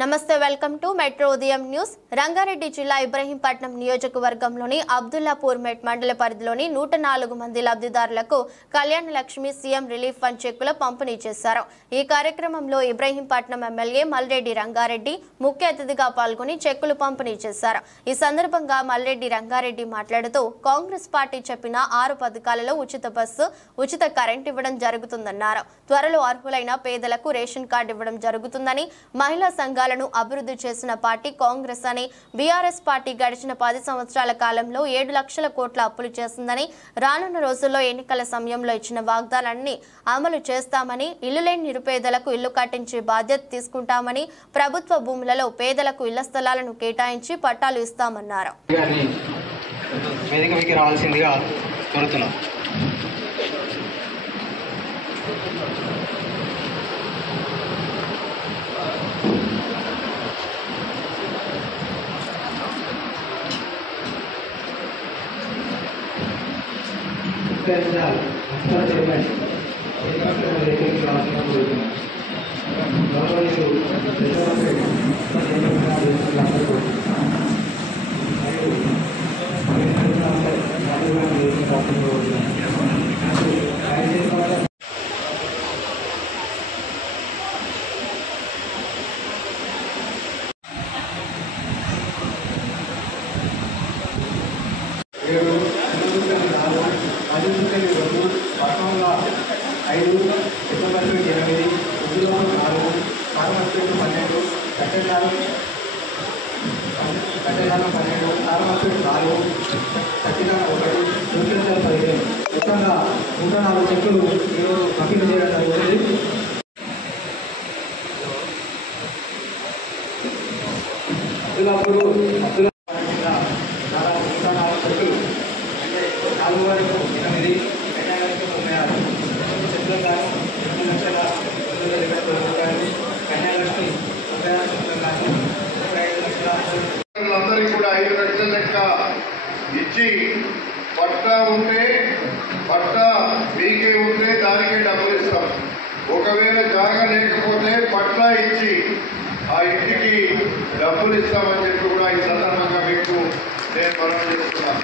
నమస్తే welcome to metro ఉదయం news. Rangareddy జిల్లా ఇబ్రహీంపట్నం నియోజకవర్గంలోని అబ్దుల్లాపూర్ మెట్ మండల పరిధిలోని 104 మంది లబ్ధిదారులకు Kalyana Lakshmi CM relief fund చెక్కుల పంపిణీ చేశారు. ఈ కార్యక్రమంలో ఇబ్రహీంపట్నం ఎమ్మెల్యే మల్రెడ్డి రంగారెడ్డి ముఖ్య అతిథిగా పాల్గొని చెక్కులు పంపిణీ చేశారు. ఈ సందర్భంగా మల్రెడ్డి రంగారెడ్డి మాట్లాడుతూ కాంగ్రెస్ పార్టీ చెప్పిన 6 పథకాలలో ఉచిత బస్సు, ఉచిత కరెంట్ ఇవ్వడం జరుగుతుందన్నారు. త్వరలో అర్హులైన పేదలకు రేషన్ కార్డు ఇవ్వడం జరుగుతుందని, మహిళా సంఘాలను అభివృద్ధి చేసిన పార్టీ కాంగ్రెస్ అని, బీఆర్ఎస్ పార్టీ గడిచిన 10 సంవత్సరాల కాలంలో 7 లక్షల కోట్ల అప్పులు చేసిందని, రానున్న రోజుల్లో ఎన్నికల సమయంలో ఇచ్చిన వాగ్దానాన్ని అమలు చేస్తామని, ఇల్లు లేని నిరుపేదలకు ఇల్లు కట్టించే బాధ్యత తీసుకుంటామని, ప్రభుత్వ భూములలో పేదలకు ఇళ్ల స్థలాలను కేటాయించి పట్టాలు ఇస్తామన్నారు. చెక్కులు పంపిణీ చేయడం జరుగుతుంది. అబ్దుల్లాపూర్ దాదాపు 104 చెక్కులు అంటే 4 వరకు 8 చెక్కులు కానీ 2 లక్షల 9,20,000 రూపాయలు, కన్యాలక్ష్మి 36 చెక్కులు కానీ 35 లక్షల అందరికీ కూడా 5 లక్షల లెక్క ఇచ్చి పట్టా ఉంటే పట్టా మీకే ఉంటే దానికే డబ్బులు ఇస్తాం. ఒకవేళ జాగా లేకపోతే పట్టా ఇచ్చి ఆ ఇంటికి డబ్బులు ఇస్తామని చెప్పి కూడా ఈ సందర్భంగా మీకు నేను మనవి చేస్తున్నాను.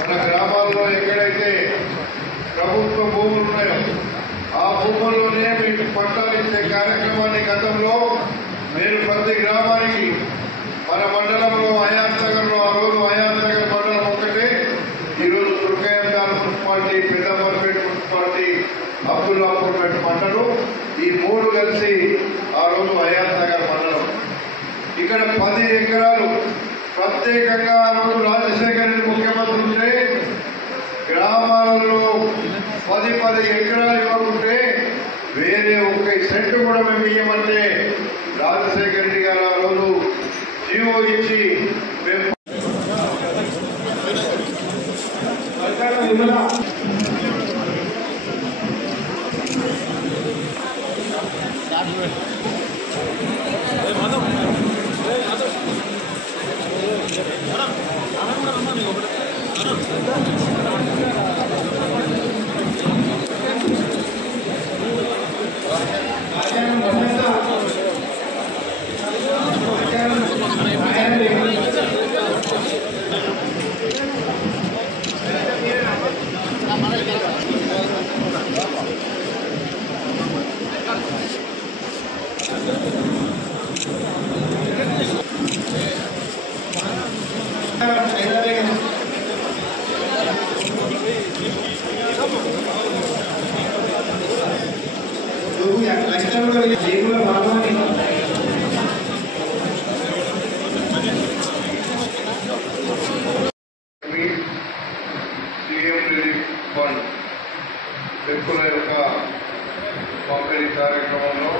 మన గ్రామాల్లో ఎక్కడైతే ప్రభుత్వ భూములు ఉన్నాయో ఆ భూముల్లోనే మీకు పట్టాలు ఇచ్చే కార్యక్రమాన్ని గతంలో మీరు ప్రతి గ్రామానికి మన మండలంలో హయాత్ నగర్లో ఆ రోజు హయాత్ నగర్ మండలం ఒక్కటే, ఈరోజు దుర్గాయందాల మున్సిపాలిటీ, పెద్దమర్పేట మున్సిపాలిటీ, అబ్దుల్లాపూర్ మెట్ మండలం ఈ 3 కలిసి ఆ రోజు హయాత్ నగర్ మండలం. ఇక్కడ 10 ఎకరాలు ప్రత్యేకంగా ఆ రోజు రాజశేఖర రెడ్డి ముఖ్యమంత్రి ఉంటే గ్రామాలలో 10 ఎకరాలు ఇవ్వకుంటే వేరే 1 సెంటు కూడా మేము ఇవ్వమంటే రాజశేఖర రెడ్డి గారు ఆ రోజు జీవో ఇచ్చి మేము సీఎం రిలీఫ్ ఫండ్ చెక్కుల యొక్క పంపిణీ కార్యక్రమంలో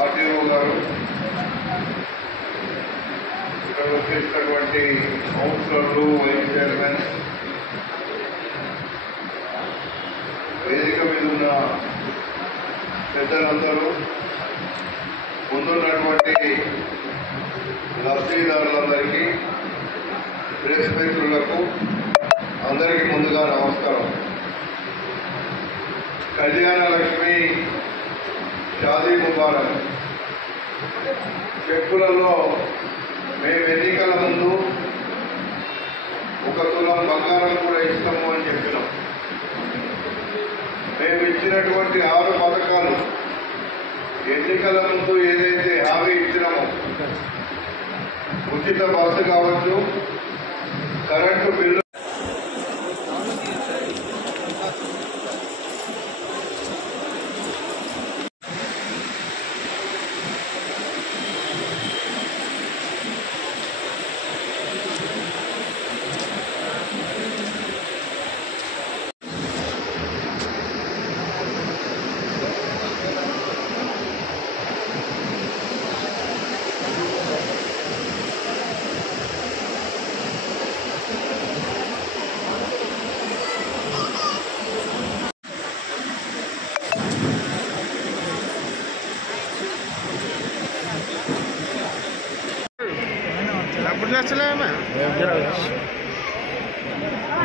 ఆర్టీఓ గారు ఇక్కడ వచ్చేసినటువంటి కౌన్సిలర్లు, వైస్ చైర్మన్, వేదిక మీద ఉన్న పెద్దలందరూ, ముందున్నటువంటి లబ్ధిదారులందరికీ, ప్రెస్ మిత్రులకు అందరికీ ముందుగా నమస్కారం. కళ్యాణ లక్ష్మి షాదీ ముబారక్ చెక్కులలో మేము ఎన్నికల ముందు 1 తులం బంగారం కూడా ఇస్తాము అని చెప్పినాం. మేము ఇచ్చినటువంటి 6 పథకాలు ఎన్నికల ముందు ఏదైతే హామీ ఇచ్చినామో ఉచిత బస్సు కావచ్చు, కరెంటు బిల్లు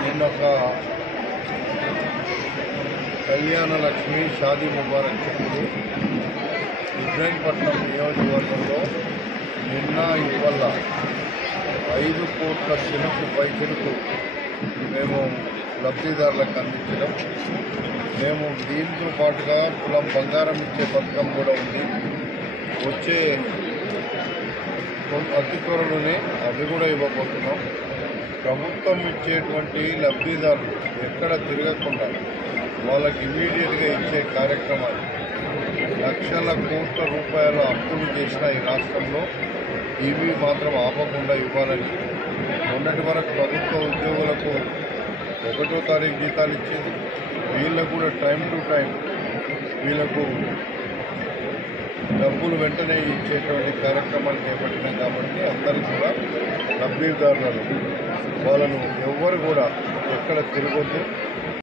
నిన్న ఒక కళ్యాణ లక్ష్మి షాదీ ముబారక్ చెప్పులు ఇబ్రహీంపట్నం నియోజకవర్గంలో నిన్న ఇవాళ 5 కోట్ల చినుకు పై చినుకు మేము లబ్ధిదారులకు అందించడం. మేము దీంతో పాటుగా తులం బంగారం ఇచ్చే పథకం కూడా ఉంది. వచ్చే అతి త్వరలోనే అవి కూడా ఇవ్వబోతున్నాం. ప్రభుత్వం ఇచ్చేటువంటి లబ్ధిదారులు ఎక్కడ తిరగకుండా వాళ్ళకి ఇమీడియట్గా ఇచ్చే కార్యక్రమాలు లక్షల కోట్ల రూపాయల అప్పులు చేసిన ఈ రాష్ట్రంలో ఇవి మాత్రం ఆపకుండా ఇవ్వాలని మొన్నటి వరకు ప్రభుత్వ ఉద్యోగులకు 1వ తారీఖు జీతాలు ఇచ్చేది. వీళ్ళకు కూడా టైం టు టైం వీళ్ళకు డబ్బులు వెంటనే ఇచ్చేటువంటి కార్యక్రమాలు చేపట్టినాం. కాబట్టి అందరికీ కూడా లబ్ధిదారులను వాళ్ళను ఎవ్వరు కూడా ఎక్కడ తిరగొద్దు.